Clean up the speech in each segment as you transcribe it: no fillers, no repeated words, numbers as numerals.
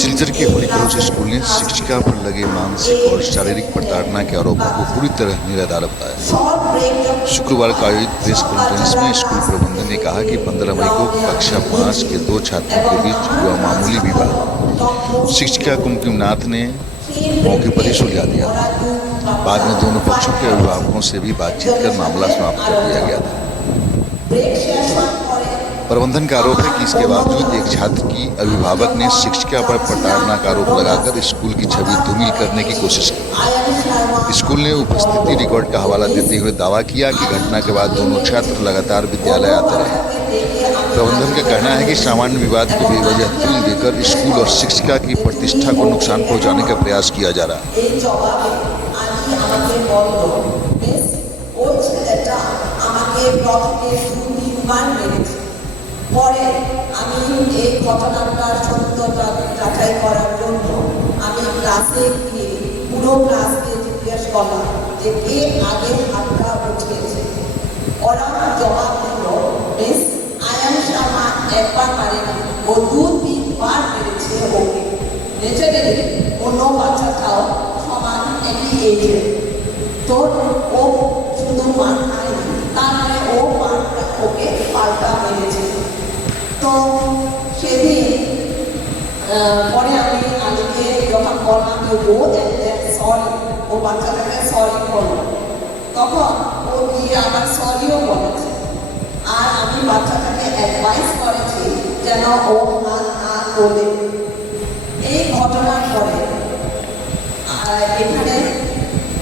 सिलचर के Holi cross school ने शिक्षिका पर लगे मानसिक और शारीरिक प्रताड़ना के आरोपों को पूरी तरह निराधार बताया। शुक्रवार को आयोजित प्रेस कॉन्फ्रेंस में स्कूल प्रबंधन ने कहा कि 15 मई को कक्षा 5 के 2 छात्रों के बीच हुआ मामूली विवाद शिक्षिका कुमकुम नाथ ने मौके पर ही सुलझा दिया। बाद में दोनों पक्षों के अभिभावकों से भी बातचीत कर मामला समाप्त कर दिया गया था। प्रबंधन का आरोप है कि इसके बावजूद एक छात्र की अभिभावक ने शिक्षिका पर प्रताड़ना का आरोप लगाकर स्कूल की छवि धूमिल करने की कोशिश की। स्कूल ने उपस्थिति रिकॉर्ड का हवाला देते हुए दावा किया कि घटना के बाद दोनों छात्र लगातार विद्यालय आते रहे। प्रबंधन का कहना है कि सामान्य विवाद को बेवजह तुल देकर स्कूल और शिक्षिका की प्रतिष्ठा को नुकसान पहुंचाने का प्रयास किया जा रहा है। পরে আমি এই ঘটনাটার সত্যতা যাচাই করার জন্য আমি ক্লাসে গিয়ে পুরো ক্লাসকে জিজ্ঞেস করলাম যে কে আগে হাতটা উঠিয়েছে। ওরা জবাব দিল মিস আয়ান শর্মা একবার পারেনি, ও 2-3 বার পেরেছে। ওকে ন্যাচারালি অন্য বাচ্চাটাও সমান একই এজে, তো ও শুধু মার খায়নি, তার মানে ও ওকে পাল্টা মেরেছে। তো সেদিন পরে আমি আজকে যখন বললাম যে ও সরি, ও বাচ্চাটাকে সরি করলো, তখন ও গিয়ে আমার সরিও বলেছে। আর আমি বাচ্চাটাকে অ্যাডভাইস করেছি যেন ও হাত না তোলে। এই ঘটনার পরে এখানে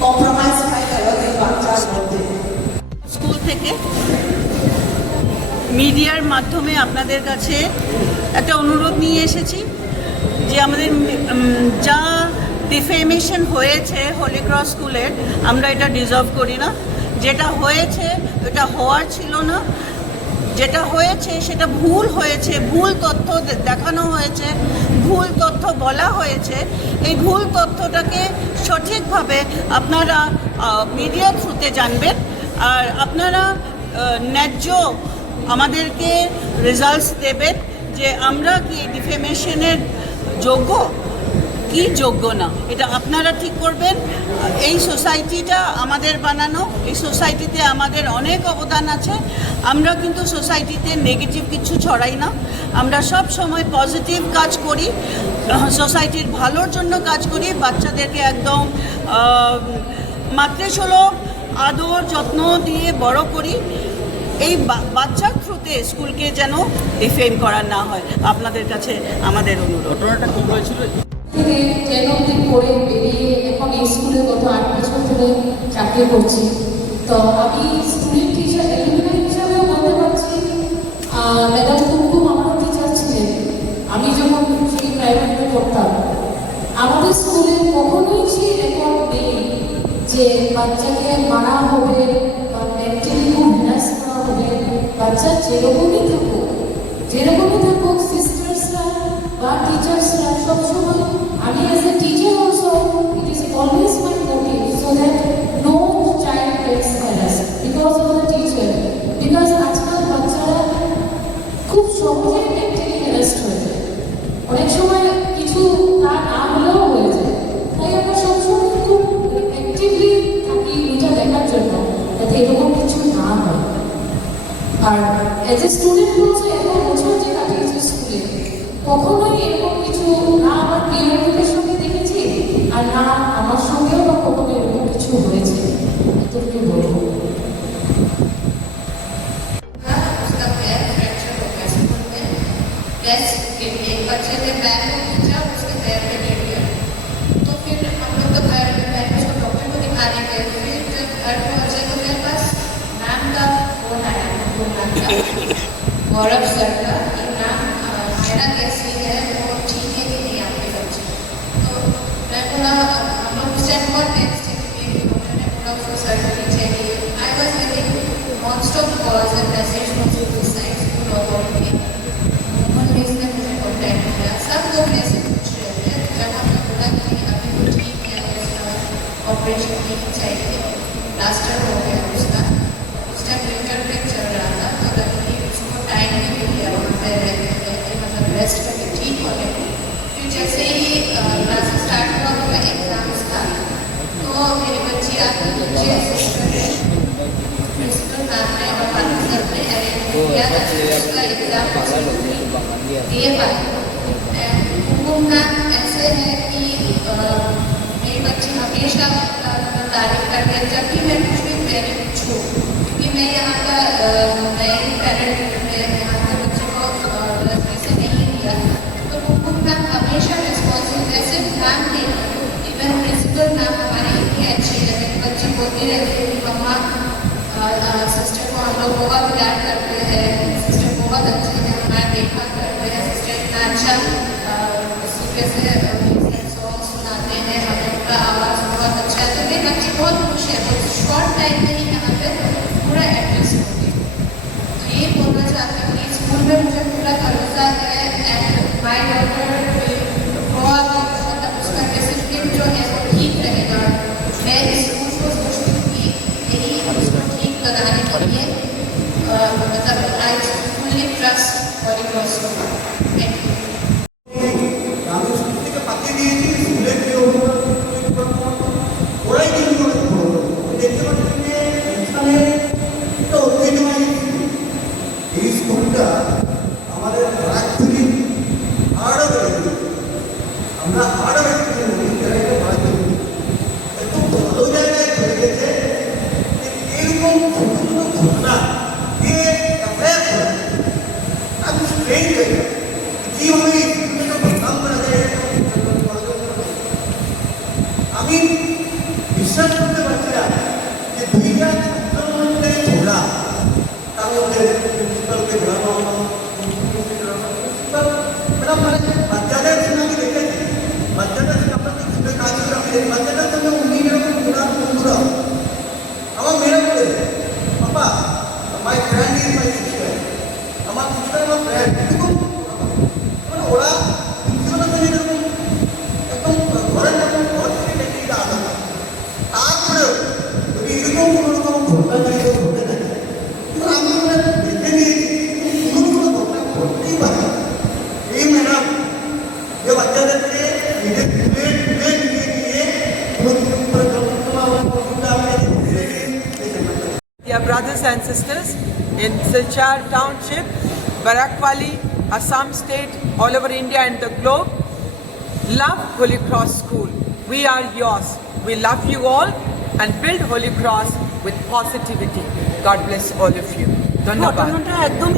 কম্প্রোমাইজ হয়ে গেল এই বাচ্চার মধ্যে। স্কুল থেকে মিডিয়ার মাধ্যমে আপনাদের কাছে একটা অনুরোধ নিয়ে এসেছি যে আমাদের যা ডিফেমেশন হয়েছে হোলি ক্রস স্কুলের, আমরা এটা ডিজার্ভ করি না। যেটা হয়েছে এটা হওয়ার ছিল না, যেটা হয়েছে সেটা ভুল হয়েছে, ভুল তথ্য দেখানো হয়েছে, ভুল তথ্য বলা হয়েছে। এই ভুল তথ্যটাকে সঠিকভাবে আপনারা মিডিয়ার থ্রুতে জানবেন, আর আপনারা ন্যায্য আমাদেরকে রেজাল্টস দেবেন যে আমরা কি ডিফেমেশনের যোগ্য কি যোগ্য না, এটা আপনারা ঠিক করবেন। এই সোসাইটিটা আমাদের বানানো, এই সোসাইটিতে আমাদের অনেক অবদান আছে। আমরা কিন্তু সোসাইটিতে নেগেটিভ কিছু ছড়াই না, আমরা সব সময় পজিটিভ কাজ করি, সোসাইটির ভালোর জন্য কাজ করি। বাচ্চাদেরকে একদম মাতৃসুলভ আদর যত্ন দিয়ে বড় করি। এই বাচ্চার থ্রুতে স্কুলকে যেন ডিফেম করা না হয়, আপনাদের কাছে আমাদের অনুরোধ। ঘটনাটা খুব হয়েছিল ট্রেন পড়ে বেরিয়ে এখন এই স্কুলে গত 8 বছর ধরে চাকরি করছি। তো আমি স্টুডেন্ট টিচার এলিমেন্টারি হিসাবেও বলতে পারছি, ম্যাডাম কুমকুম আমারও টিচার ছিলেন। আমি যখন সেই প্রাইভেটে পড়তাম, আমাদের স্কুলে কখনোই সেই রেকর্ড নেই যে বাচ্চাকে মারা হবে বা মেন্টালি খুব হ্যারাস করা হবে। বাচ্চা যেরকমই থাকুক সিস্টার্সরা বা টিচার্সরা সবসময়, আমি as a teacher also it is always my motive so that no child gets harass because of the teacher. Because আজকাল বাচ্চারা খুব সহজেই মেন্টালি হ্যারাসড হয়ে যায়, অনেক সময় কিছু তা না হলেও হয়ে যায়। তাই আমরা সবসময় খুব অ্যাক্টিভলি থাকি এটা দেখার জন্য যাতে এরকম কিছু না হয়। আর অ্যাজ এ স্টুডেন্ট বলছে এত বছর যে কাটিয়েছে স্কুলে, কখনোই এরকম কিছু না আমার পিয়ারদের সঙ্গে দেখেছি আর না আমার সঙ্গেও বা কখনো এরকম কিছু হয়েছে। এতটুকু বলবো। एक बच्चे ने बैग में खींचा, उसके पैर पे गिर गया। तो फिर हम लोग तो पैर उसको डॉक्टर को दिखाने गए। फिर जब घर पहुंचे तो मेरे पास मैम का फोन आया, गौरव सर का, कि मैम मेरा कैसी है, वो ठीक है कि नहीं आपके बच्चे। तो मैं बोला हम लोग उस टाइम बहुत टेंस थे क्योंकि डॉक्टर ने बोला उसको सर्जरी चाहिए। I was getting non stop calls and message from this side school authority. इसने मुझे कॉन्टैक्ट किया, सब लोग ऐसे पूछ रहे थे। जब हमने बोला कि अभी वो ठीक है, ऑपरेशन नहीं चाहिए, प्लास्टर हो गया उसका, उस टाइम विंटर ब्रेक चल रहा था, तो लकीली उसको टाइम नहीं मिल गया वहाँ पे रहने, मतलब रेस्ट करके ठीक किया था उसका एग्जाम दिए पाए। कुमकुम का ऐसे है कि मेरी बच्ची हमेशा तारीफ करती है जब भी मैं कुछ भी पेरेंट पूछूँ, क्योंकि मैं यहाँ का नए पेरेंट यहाँ के बच्चे को लड़की से नहीं लिया, तो कुमकुम का हमेशा रिस्पॉन्सिव जैसे ध्यान दे। इवन प्रिंसिपल मैम हमारी इतनी अच्छी है, मेरी बच्ची बोलती रहती है कि मम्मा सिस्टर को हम लोग बहुत प्यार करते हैं, सिस्टर बहुत अच्छे हैं, हमारा देखभाल करते हैं, सिस्टर इतना अच्छा सूखे से सॉन्ग सुनाते हैं, हमें उनका आवाज़ बहुत अच्छा है। तो मेरी बच्ची बहुत खुश है, वो शॉर्ट टाइम में ही यहाँ पे पूरा एडजस्ट हो गई। तो ये बोलना चाहती हूँ कि स्कूल में मुझे पूरा भरोसा है एंड माई डॉटर बहुत मतलब उसका डिसिप्लिन जो है वो ठीक रहेगा। मैं इस स्कूल को सोचती हूँ कि यही उसको ठीक बनाने के लिए मतलब I fully trust Holy Cross को। Thank you. এই স্কুলটা আমাদের রাজনীতি আরও বেড়ে গেছে, আমরা আরও একটু একটু ভালো জায়গায় চলে গেছে। এইরকম ছোট ছোট ঘটনা দিয়ে এফআইআর করা আমি ট্রেন হয়ে যায় কীভাবে এই স্কুলটাকে বদনাম করা যায়। আমি বিশ্বাস করতে পারছি না যে দুইটা ছাত্রের মধ্যে ঝোড়া, তার মধ্যে প্রিন্সিপালকে ধরানো ম্যাডাম মানে বাচ্চাদের সঙ্গে আমি দেখেছি, বাচ্চাদের সঙ্গে আপনাদের স্কুলে কাজ করে আমি দেখি বাচ্চাদের সঙ্গে উনি এরকম ঘোরা বন্ধুরা আমার মেয়েরা বলে বাবা my friend is my sister, আমার সিস্টার আমার ফ্রেন্ড, এরকম মানে ওরা প্রিন্সিপালের সঙ্গে এরকম একদম ঘরের মতন ঘর থেকে টেকনিকটা আলাদা। তারপরেও যদি এরকম কোনো রকম ঘটনা যদি ঘটে থাকে কিন্তু আমি দেখে নিয়েছি কোনো কোনো ঘটনা ঘটতেই পারে। এই ম্যাডাম যে বাচ্চাদেরকে নিজের তুলে তুলে নিয়ে গিয়ে কোনো কিছু করে Dear brothers and sisters in Silchar Township, Barakwali, Assam State, all over India and the globe, love Holy Cross School. We are yours. We love you all and build Holy Cross with positivity. God bless all of you. Dhanyabad. ঘটনাটা একদম